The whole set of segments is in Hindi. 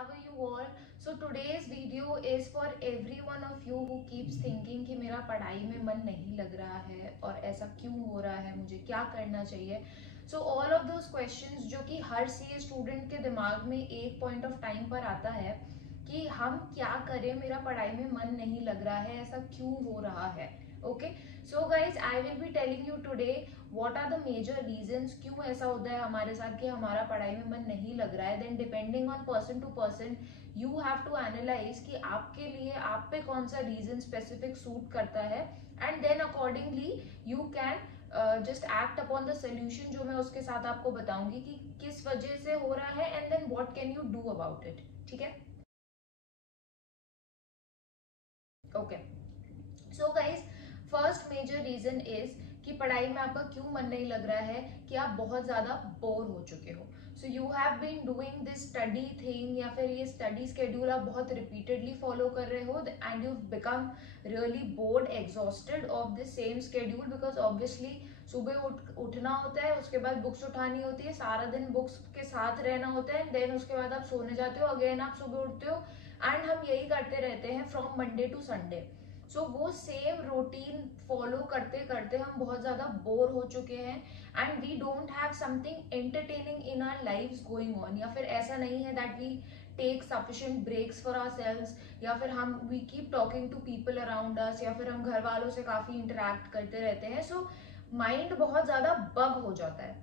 how are you all? So today's video is for every one of you who keeps thinking कि मेरा पढ़ाई में मन नहीं लग रहा है और ऐसा क्यों हो रहा है, मुझे क्या करना चाहिए. So all of those questions जो कि हर CA स्टूडेंट के दिमाग में एक पॉइंट ऑफ टाइम पर आता है कि हम क्या करें, मेरा पढ़ाई में मन नहीं लग रहा है, ऐसा क्यों हो रहा है. Okay, so guys I will be telling you today what are the major reasons क्यों ऐसा होता है हमारे साथ कि हमारा पढ़ाई में मन नहीं लग रहा है. Then depending on person to person you have to analyse कि आपके लिए आप पे कौन सा रीजन स्पेसिफिक सूट करता है and then accordingly you can just act upon the solution जो मैं उसके साथ आपको बताऊंगी कि किस वजह से हो रहा है and then what can you do about it. ठीक है, okay. So guys first major reason is कि पढ़ाई में आपका क्यों मन नहीं लग रहा है कि आप बहुत ज्यादा बोर हो चुके हो. So you have been doing this study thing या फिर ये स्टडी स्केड्यूल आप बहुत रिपीटेडली फॉलो कर रहे हो and you become really bored exhausted of this same schedule because obviously सुबह उठना होता है, उसके बाद बुक्स उठानी होती है, सारा दिन बुक्स के साथ रहना होता है, देन उसके बाद आप सोने जाते हो, अगेन आप सुबह उठते हो एंड हम यही करते रहते हैं फ्रॉम मंडे टू संडे. सो वो सेम रूटीन फॉलो करते करते हम बहुत ज्यादा बोर हो चुके हैं and we don't have something entertaining in our lives going on. या फिर ऐसा नहीं है that we take sufficient breaks for ourselves या फिर हम we keep talking to people around us या फिर हम घर वालों से काफी इंटरेक्ट करते रहते हैं. सो माइंड बहुत ज्यादा बग हो जाता है.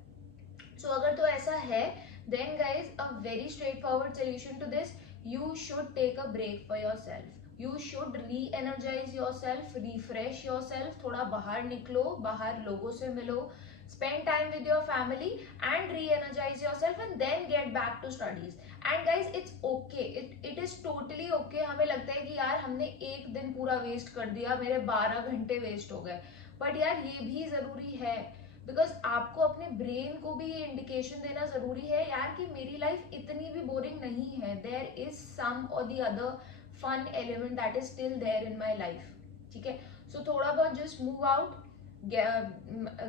सो अगर तो ऐसा है then guys a very straightforward solution to this, you should take a break for yourself. You should re-energize yourself, refresh yourself. थोड़ा बाहर निकलो, बाहर लोगों से मिलो, spend time with your family and re-energize yourself and then get back to studies. And guys, it's okay. It is totally okay. हमें लगता है कि यार हमने एक दिन पूरा वेस्ट कर दिया, मेरे 12 घंटे वेस्ट हो गए, बट यार ये भी जरूरी है बिकॉज आपको अपने ब्रेन को भी ये इंडिकेशन देना जरूरी है यार कि मेरी लाइफ इतनी भी बोरिंग नहीं है. देयर इज सम और the other fun element that is still there in my life. ठीक है, सो थोड़ा बहुत just move out,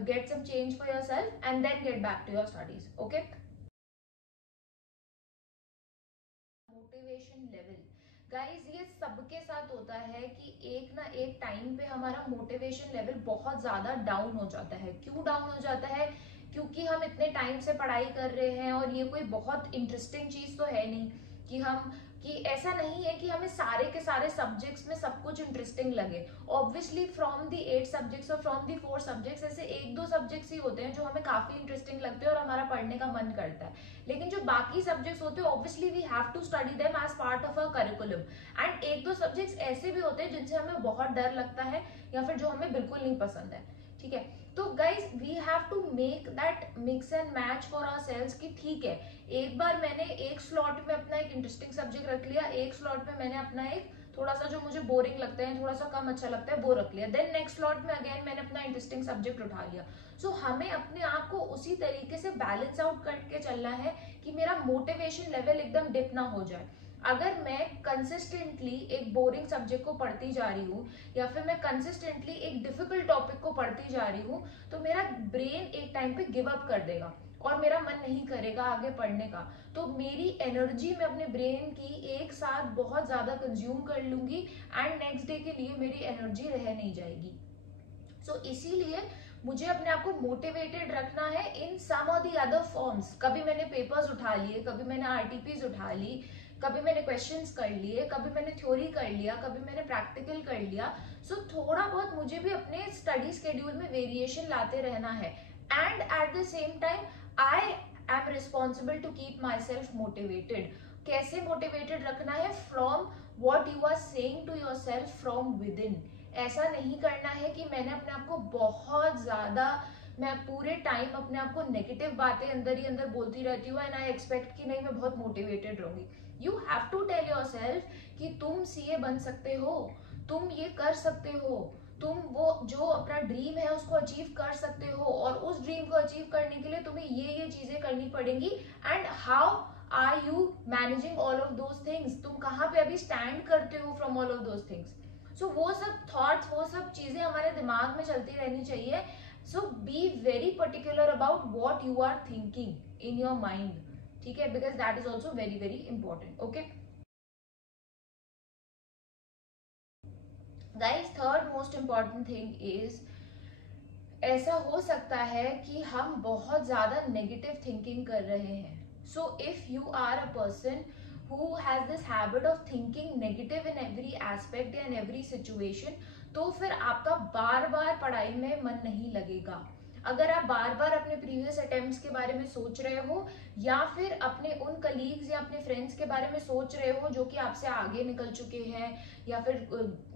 get some change for yourself and then get back to your studies. Okay, motivation level guys ये सबके साथ होता है कि एक ना एक टाइम पे हमारा मोटिवेशन लेवल बहुत ज्यादा डाउन हो जाता है. क्यों डाउन हो जाता है? क्योंकि हम इतने टाइम से पढ़ाई कर रहे हैं और ये कोई बहुत इंटरेस्टिंग चीज तो है नहीं कि ऐसा नहीं है कि हमें सारे के सारे सब्जेक्ट्स में सब कुछ इंटरेस्टिंग लगे. ऑब्वियसली फ्रॉम दी 8 सब्जेक्ट्स और फ्रॉम दी 4 सब्जेक्ट्स ऐसे एक दो सब्जेक्ट्स ही होते हैं जो हमें काफी इंटरेस्टिंग लगते हैं और हमारा पढ़ने का मन करता है. लेकिन जो बाकी सब्जेक्ट्स होते हैं obviously we have to study them as part of a curriculum. And एक दो सब्जेक्ट्स ऐसे भी होते हैं जिनसे हमें बहुत डर लगता है या फिर जो हमें बिल्कुल नहीं पसंद है. ठीक है, तो guys we have to make that mix and match for ourselves कि ठीक है एक बार मैंने एक स्लॉट में अपना एक इंटरेस्टिंग सब्जेक्ट रख लिया, एक स्लॉट में मैंने अपना एक थोड़ा सा जो मुझे बोरिंग लगता है, थोड़ा सा कम अच्छा लगता है वो रख लिया, देन नेक्स्ट स्लॉट में अगेन मैंने अपना इंटरेस्टिंग सब्जेक्ट उठा लिया. सो हमें अपने आप को उसी तरीके से बैलेंस आउट करके चलना है कि मेरा मोटिवेशन लेवल एकदम डिप ना हो जाए. अगर मैं कंसिस्टेंटली एक बोरिंग सब्जेक्ट को पढ़ती जा रही हूँ या फिर मैं कंसिस्टेंटली एक डिफिकल्ट टॉपिक को पढ़ती जा रही हूँ तो मेरा ब्रेन एक टाइम पे गिव अप कर देगा और मेरा मन नहीं करेगा आगे पढ़ने का. तो मेरी एनर्जी में अपने ब्रेन की एक साथ बहुत ज्यादा कंज्यूम कर लूंगी एंड नेक्स्ट डे के लिए मेरी एनर्जी रह नहीं जाएगी. सो इसीलिए मुझे अपने आप को मोटिवेटेड रखना है इन सम और दी अदर फॉर्म्स. कभी मैंने पेपर्स उठा लिए, कभी मैंने आरटीपीज उठा ली, कभी मैंने क्वेश्चंस कर लिए, कभी मैंने थ्योरी कर लिया, कभी मैंने प्रैक्टिकल कर लिया. सो थोड़ा बहुत मुझे भी अपने स्टडी स्केड्यूल में वेरिएशन लाते रहना है and at the same time I am responsible to keep myself motivated. कैसे मोटिवेटेड रखना है? From what you are saying to yourself from within. ऐसा नहीं करना है कि मैंने अपने आप को बहुत ज्यादा मैं पूरे टाइम अपने आप को नेगेटिव बातें अंदर ही अंदर बोलती रहती हूँ एंड आई एक्सपेक्ट कि नहीं मैं बहुत मोटिवेटेड रहूंगी. You have to tell yourself कि तुम सीए बन सकते हो, तुम ये कर सकते हो, तुम वो जो अपना ड्रीम है उसको अचीव कर सकते हो और उस ड्रीम को अचीव करने के लिए तुम्हें ये चीजें करनी पड़ेंगी. And how are you managing all of those things? तुम कहाँ पे अभी स्टैंड करते हो from all of those things. So वो सब थॉट्स, वो सब चीजें हमारे दिमाग में चलती रहनी चाहिए. So be very particular about what you are thinking in your mind. ठीक है, because that is also very very important. Okay guys, third most important thing is, ऐसा हो सकता है कि हम बहुत ज्यादा नेगेटिव थिंकिंग कर रहे हैं. So if you are a person who has this habit of thinking negative in every aspect and every situation, तो फिर आपका बार बार पढ़ाई में मन नहीं लगेगा. अगर आप बार बार अपने प्रीवियस अटेम्प्ट्स के बारे में सोच रहे हो, या फिर अपने उन कलीग्स या अपने फ्रेंड्स के बारे में सोच रहे हो जो कि आपसे आगे निकल चुके हैं, या फिर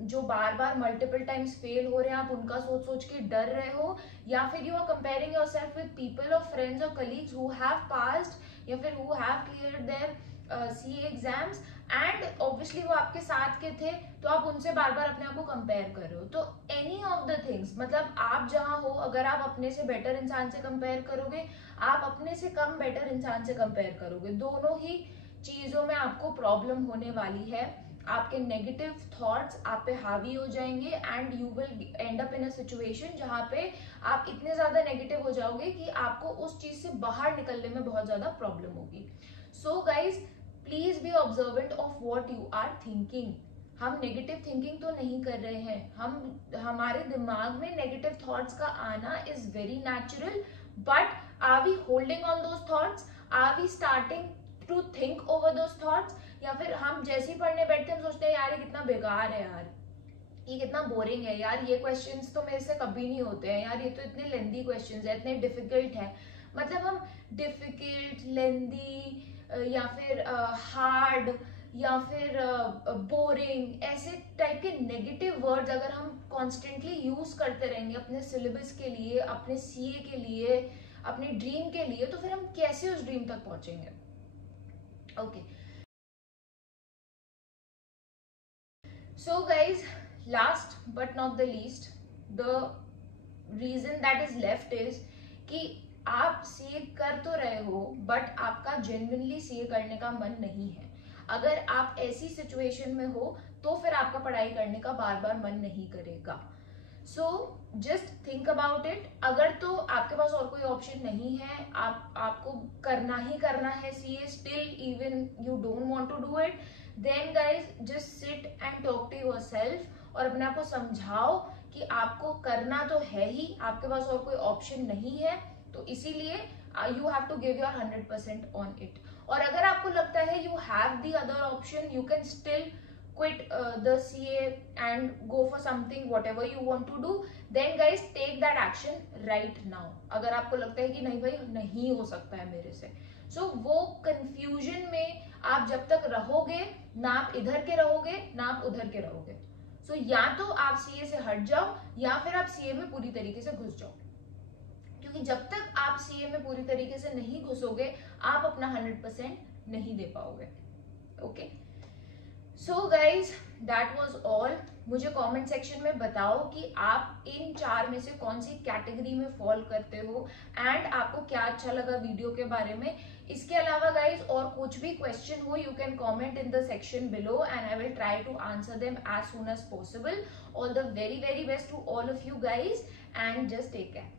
जो बार बार मल्टीपल टाइम्स फेल हो रहे हैं, आप उनका सोच सोच के डर रहे हो, या फिर you are comparing yourself with people और फ्रेंड्स और कलीग्स हु हैव पास्ड या फिर who have cleared their CA exams, and obviously वो आपके साथ के थे, तो आप उनसे बार बार अपने आप को कंपेयर कर रहे हो. तो एनी ऑफ द थिंग्स, मतलब आप जहां हो, अगर आप अपने से बेटर इंसान से कंपेयर करोगे, आप अपने से कम बेटर इंसान से कंपेयर करोगे, दोनों ही चीजों में आपको प्रॉब्लम होने वाली है. आपके नेगेटिव थॉट्स आप पे हावी हो जाएंगे and you will and up in a situation जहां पे आप इतने ज्यादा नेगेटिव हो जाओगे कि आपको उस चीज से बाहर निकलने में बहुत ज्यादा प्रॉब्लम होगी. So guys, please be observant of what you are thinking. हम नेगेटिव थिंकिंग तो नहीं कर रहे हैं, हमारे दिमाग में नेगेटिव थॉट्स का आना is very natural, but are we holding on those thoughts? Are we starting to think over those thoughts? या फिर हम जैसे ही पढ़ने बैठते हैं हम सोचते हैं यार ये कितना बेकार है, यार ये कितना बोरिंग है, यार ये क्वेश्चंस तो मेरे से कभी नहीं होते हैं, यार ये तो इतने लेंदी क्वेश्चंस है, इतने डिफिकल्ट है. मतलब हम डिफिकल्ट, लेंदी या फिर हार्ड या फिर बोरिंग, ऐसे टाइप के नेगेटिव वर्ड्स अगर हम कॉन्स्टेंटली यूज करते रहेंगे अपने सिलेबस के लिए, अपने सीए के लिए, अपने ड्रीम के लिए, तो फिर हम कैसे उस ड्रीम तक पहुंचेंगे. Okay so guys, last but not the least, the reason that is left is कि आप सीए कर तो रहे हो बट आपका जेन्युइनली सीए करने का मन नहीं है. अगर आप ऐसी सिचुएशन में हो तो फिर आपका पढ़ाई करने का बार बार मन नहीं करेगा. So just think about it. अगर तो आपके पास और कोई ऑप्शन नहीं है, आपको करना ही करना है CA, still even you don't want to do it, then guys just sit and talk to yourself और अपने आप को समझाओ कि आपको करना तो है ही, आपके पास और कोई ऑप्शन नहीं है, तो इसीलिए you have to give your 100% on it. और अगर आपको लगता है you have the other option, you can still quit the CA and go for something whatever you want to do, then guys take that action right now. अगर आपको लगता है कि नहीं भाई नहीं हो सकता है मेरे से, so वो confusion में आप जब तक रहोगे, ना आप इधर के रहोगे ना आप उधर के रहोगे. so या तो आप CA से हट जाओ या फिर आप CA में पूरी तरीके से घुस जाओ, क्योंकि जब तक आप CA में पूरी तरीके से नहीं घुसोगे आप अपना 100% नहीं दे पाओगे. Okay so guys, that was all. मुझे कमेंट सेक्शन में बताओ कि आप इन 4 में से कौन सी कैटेगरी में फॉल करते हो एंड आपको क्या अच्छा लगा वीडियो के बारे में. इसके अलावा गाइज और कुछ भी क्वेश्चन हो, you can comment in the section below and I will try to answer them as soon as possible. All the very very best to all of you guys and just take care.